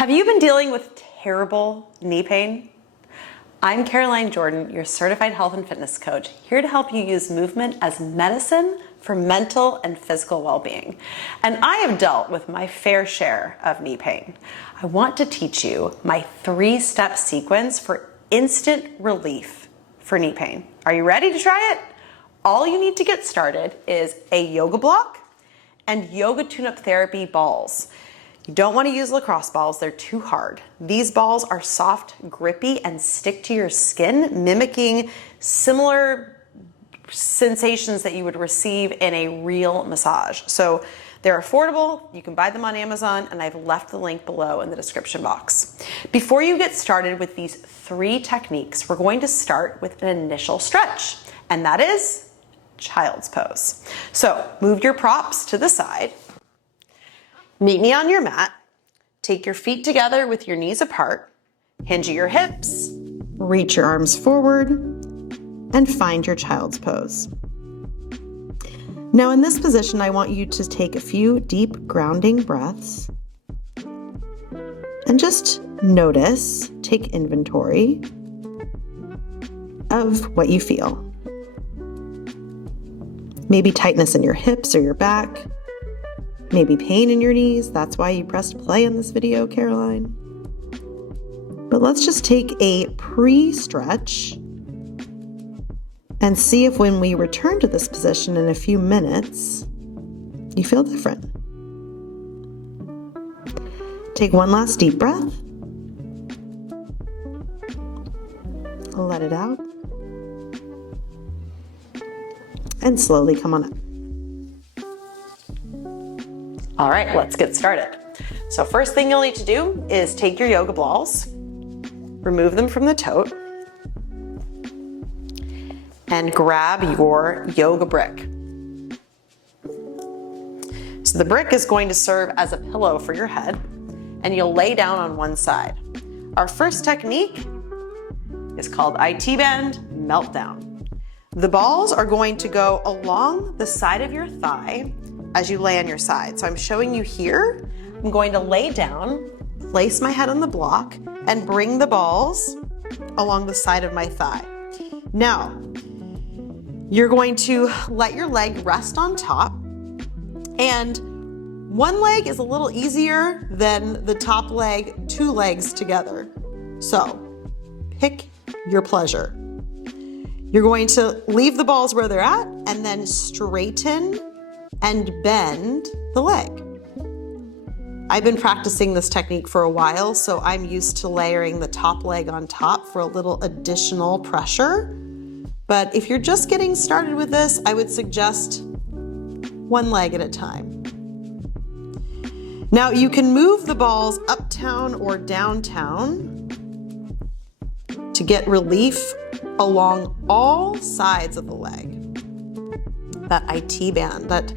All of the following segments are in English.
Have you been dealing with terrible knee pain? I'm Caroline Jordan, your certified health and fitness coach, here to help you use movement as medicine for mental and physical well-being. And I have dealt with my fair share of knee pain. I want to teach you my 3-step sequence for instant relief for knee pain. Are you ready to try it? All you need to get started is a yoga block and yoga tune-up therapy balls. You don't want to use lacrosse balls, they're too hard. These balls are soft, grippy, and stick to your skin, mimicking similar sensations that you would receive in a real massage. So they're affordable, you can buy them on Amazon, and I've left the link below in the description box. Before you get started with these 3 techniques, we're going to start with an initial stretch, and that is child's pose. So move your props to the side. Meet me on your mat. Take your feet together with your knees apart. Hinge at your hips. Reach your arms forward and find your child's pose. Now in this position, I want you to take a few deep grounding breaths and just notice, take inventory of what you feel. Maybe tightness in your hips or your back. Maybe pain in your knees. That's why you pressed play on this video, Caroline. But let's just take a pre-stretch and see if when we return to this position in a few minutes, you feel different. Take one last deep breath. Let it out. And slowly come on up. All right, let's get started. So first thing you'll need to do is take your yoga balls, remove them from the tote, and grab your yoga brick. So the brick is going to serve as a pillow for your head, and you'll lay down on one side. Our first technique is called IT band Meltdown. The balls are going to go along the side of your thigh as you lay on your side. So I'm showing you here. I'm going to lay down, place my head on the block, and bring the balls along the side of my thigh. Now, you're going to let your leg rest on top, and one leg is a little easier than the top leg, 2 legs together. So pick your pleasure. You're going to leave the balls where they're at and then straighten and bend the leg. I've been practicing this technique for a while, so I'm used to layering the top leg on top for a little additional pressure. But if you're just getting started with this, I would suggest one leg at a time. Now you can move the balls uptown or downtown to get relief along all sides of the leg. That IT band that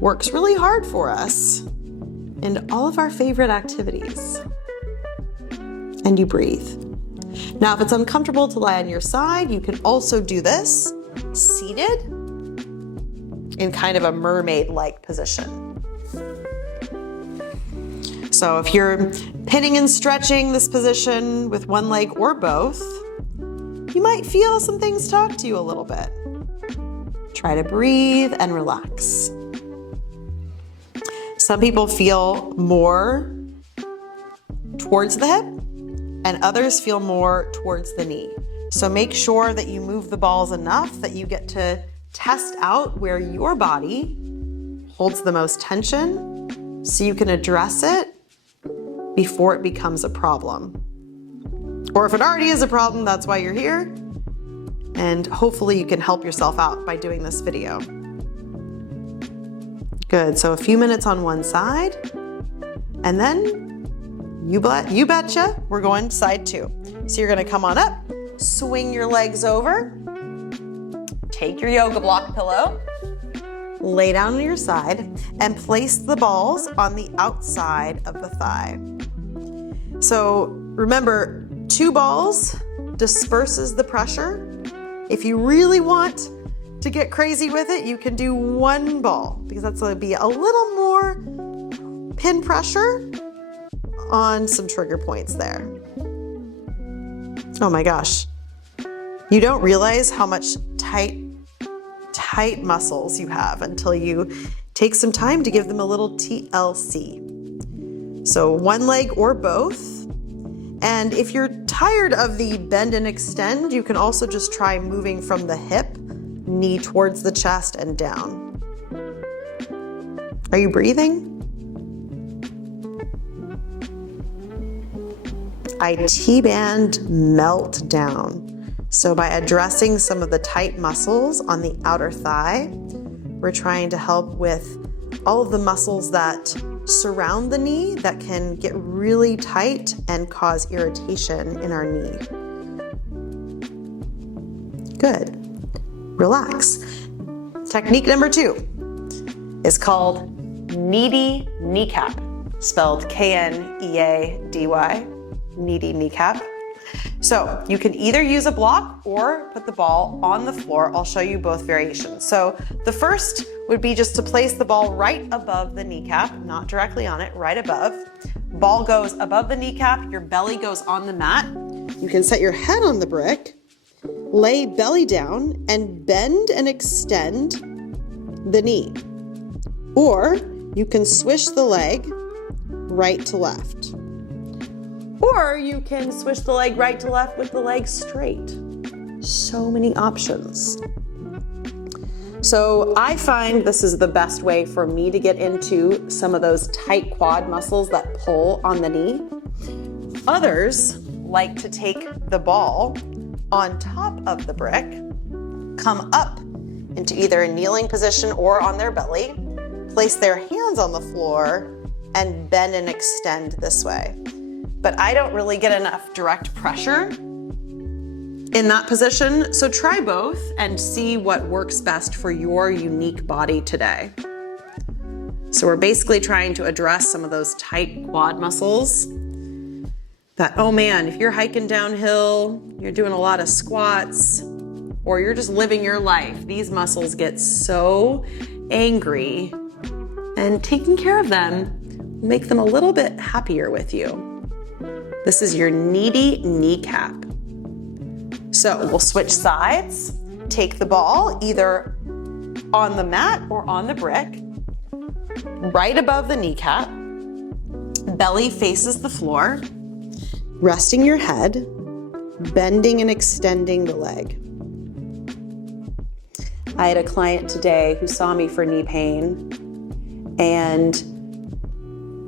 works really hard for us in all of our favorite activities. And you breathe. Now, if it's uncomfortable to lie on your side, you can also do this seated in kind of a mermaid-like position. So if you're pinning and stretching this position with one leg or both, you might feel some things talk to you a little bit. Try to breathe and relax. Some people feel more towards the hip and others feel more towards the knee. So make sure that you move the balls enough that you get to test out where your body holds the most tension so you can address it before it becomes a problem. Or if it already is a problem, that's why you're here. And hopefully you can help yourself out by doing this video. Good, so a few minutes on one side, and then you betcha, we're going to side 2. So you're gonna come on up, swing your legs over, take your yoga block pillow, lay down on your side, and place the balls on the outside of the thigh. So remember, 2 balls disperses the pressure. If you really want to get crazy with it, you can do 1 ball because that's going to be a little more pin pressure on some trigger points there. Oh my gosh. You don't realize how much tight muscles you have until you take some time to give them a little TLC. So one leg or both. And if you're tired of the bend and extend, you can also just try moving from the hip, knee towards the chest and down. Are you breathing? IT band Meltdown. So by addressing some of the tight muscles on the outer thigh, we're trying to help with all of the muscles that surround the knee that can get really tight and cause irritation in our knee. Good. Relax. Technique number 2 is called Needy Kneecap, spelled K-N-E-A-D-Y, Needy Kneecap. So you can either use a block or put the ball on the floor. I'll show you both variations. So the first would be just to place the ball right above the kneecap, not directly on it, right above. Ball goes above the kneecap, your belly goes on the mat. You can set your head on the brick, lay belly down, and bend and extend the knee. Or you can swish the leg right to left. Or you can switch the leg right to left with the leg straight. So many options. So I find this is the best way for me to get into some of those tight quad muscles that pull on the knee. Others like to take the ball on top of the brick, come up into either a kneeling position or on their belly, place their hands on the floor, and bend and extend this way. But I don't really get enough direct pressure in that position. So try both and see what works best for your unique body today. So we're basically trying to address some of those tight quad muscles that, oh man, if you're hiking downhill, you're doing a lot of squats, or you're just living your life, these muscles get so angry, and taking care of them will make them a little bit happier with you. This is your needy kneecap. So we'll switch sides, take the ball either on the mat or on the brick, right above the kneecap, belly faces the floor, resting your head, bending and extending the leg. I had a client today who saw me for knee pain, and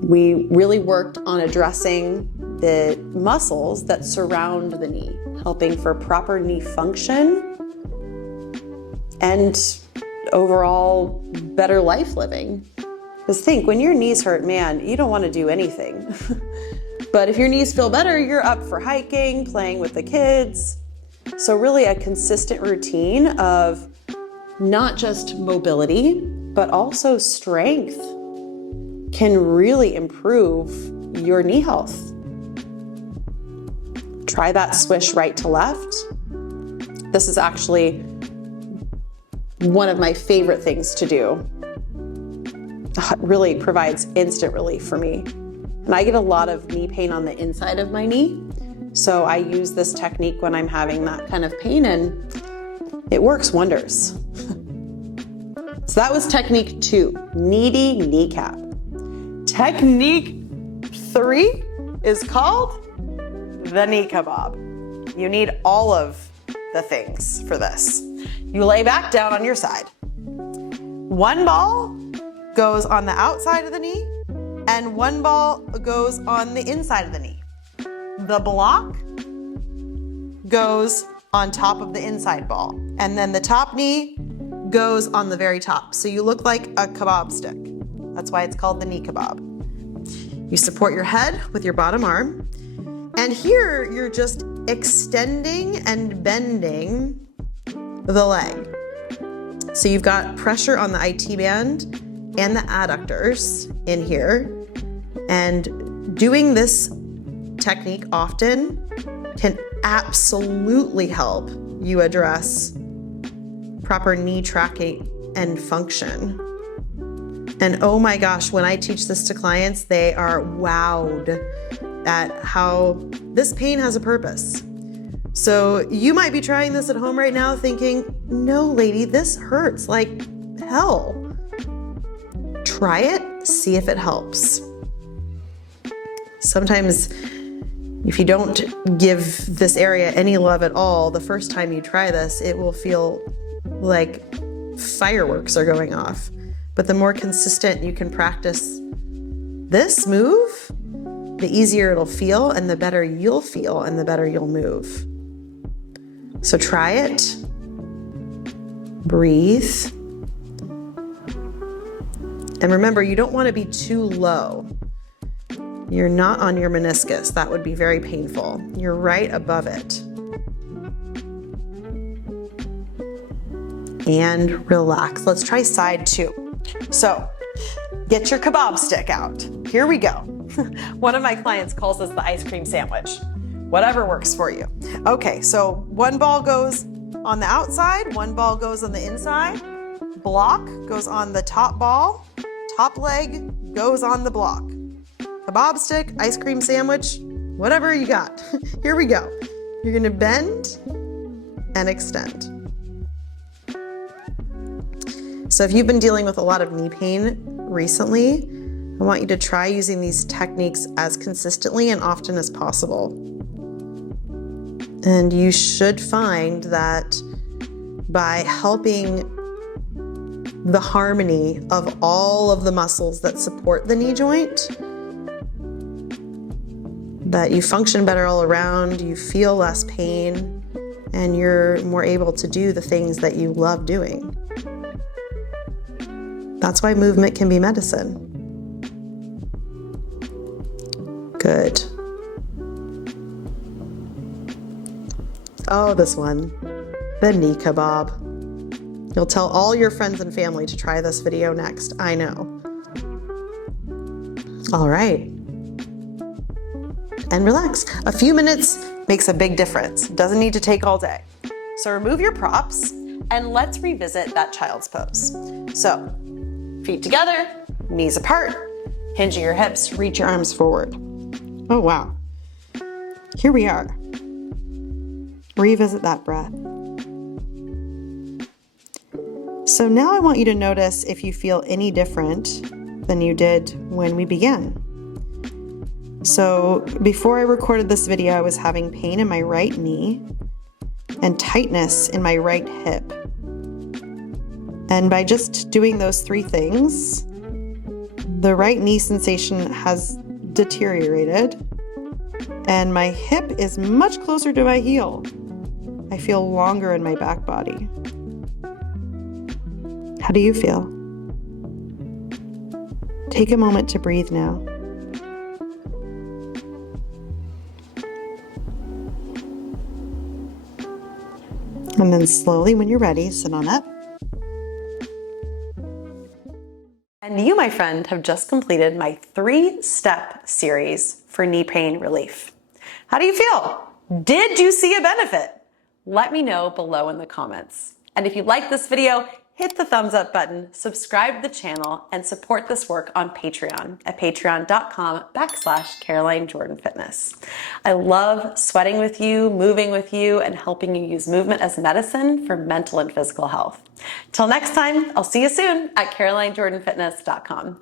we really worked on addressing the muscles that surround the knee, helping for proper knee function and overall better life living. Because think, when your knees hurt, man, you don't want to do anything. But if your knees feel better, you're up for hiking, playing with the kids. So really a consistent routine of not just mobility, but also strength can really improve your knee health. Try that swish right to left. This is actually one of my favorite things to do. It really provides instant relief for me. And I get a lot of knee pain on the inside of my knee. So I use this technique when I'm having that kind of pain, and it works wonders. So that was technique 2, needy kneecap. Technique 3 is called the knee kebab. You need all of the things for this. You lay back down on your side. One ball goes on the outside of the knee, and one ball goes on the inside of the knee. The block goes on top of the inside ball, and then the top knee goes on the very top. So you look like a kebab stick. That's why it's called the knee kebab. You support your head with your bottom arm, and here you're just extending and bending the leg. So you've got pressure on the IT band and the adductors in here, and doing this technique often can absolutely help you address proper knee tracking and function. And oh my gosh, when I teach this to clients, they are wowed at how this pain has a purpose. So you might be trying this at home right now thinking, no, lady, this hurts like hell. Try it, see if it helps. Sometimes if you don't give this area any love at all, the first time you try this, it will feel like fireworks are going off. But the more consistent you can practice this move, the easier it'll feel and the better you'll feel and the better you'll move. So try it, breathe. And remember, you don't want to be too low. You're not on your meniscus. That would be very painful. You're right above it. And relax. Let's try side 2. So get your kebab stick out. Here we go. One of my clients calls this the ice cream sandwich. Whatever works for you. Okay, so one ball goes on the outside, one ball goes on the inside. Block goes on the top ball, top leg goes on the block. Kebab stick, ice cream sandwich, whatever you got. Here we go. You're gonna bend and extend. So if you've been dealing with a lot of knee pain recently, I want you to try using these techniques as consistently and often as possible. And you should find that by helping the harmony of all of the muscles that support the knee joint, that you function better all around, you feel less pain, and you're more able to do the things that you love doing. That's why movement can be medicine. Good. Oh, this one, the knee kebab. You'll tell all your friends and family to try this video next, I know. All right. And relax. A few minutes makes a big difference. Doesn't need to take all day. So remove your props and let's revisit that child's pose. So feet together, knees apart, hinging your hips, reach your arms forward. Oh, wow. Here we are. Revisit that breath. So now I want you to notice if you feel any different than you did when we began. So before I recorded this video, I was having pain in my right knee and tightness in my right hip. And by just doing those 3 things, the right knee sensation has deteriorated and my hip is much closer to my heel. I feel longer in my back body. How do you feel? Take a moment to breathe now. And then slowly, when you're ready, sit on up. And you, my friend, have just completed my 3-step series for knee pain relief. How do you feel? Did you see a benefit? Let me know below in the comments. And if you like this video, hit the thumbs up button, subscribe to the channel, and support this work on Patreon at patreon.com/Caroline Jordan Fitness. I love sweating with you, moving with you, and helping you use movement as medicine for mental and physical health. Till next time, I'll see you soon at CarolineJordanFitness.com.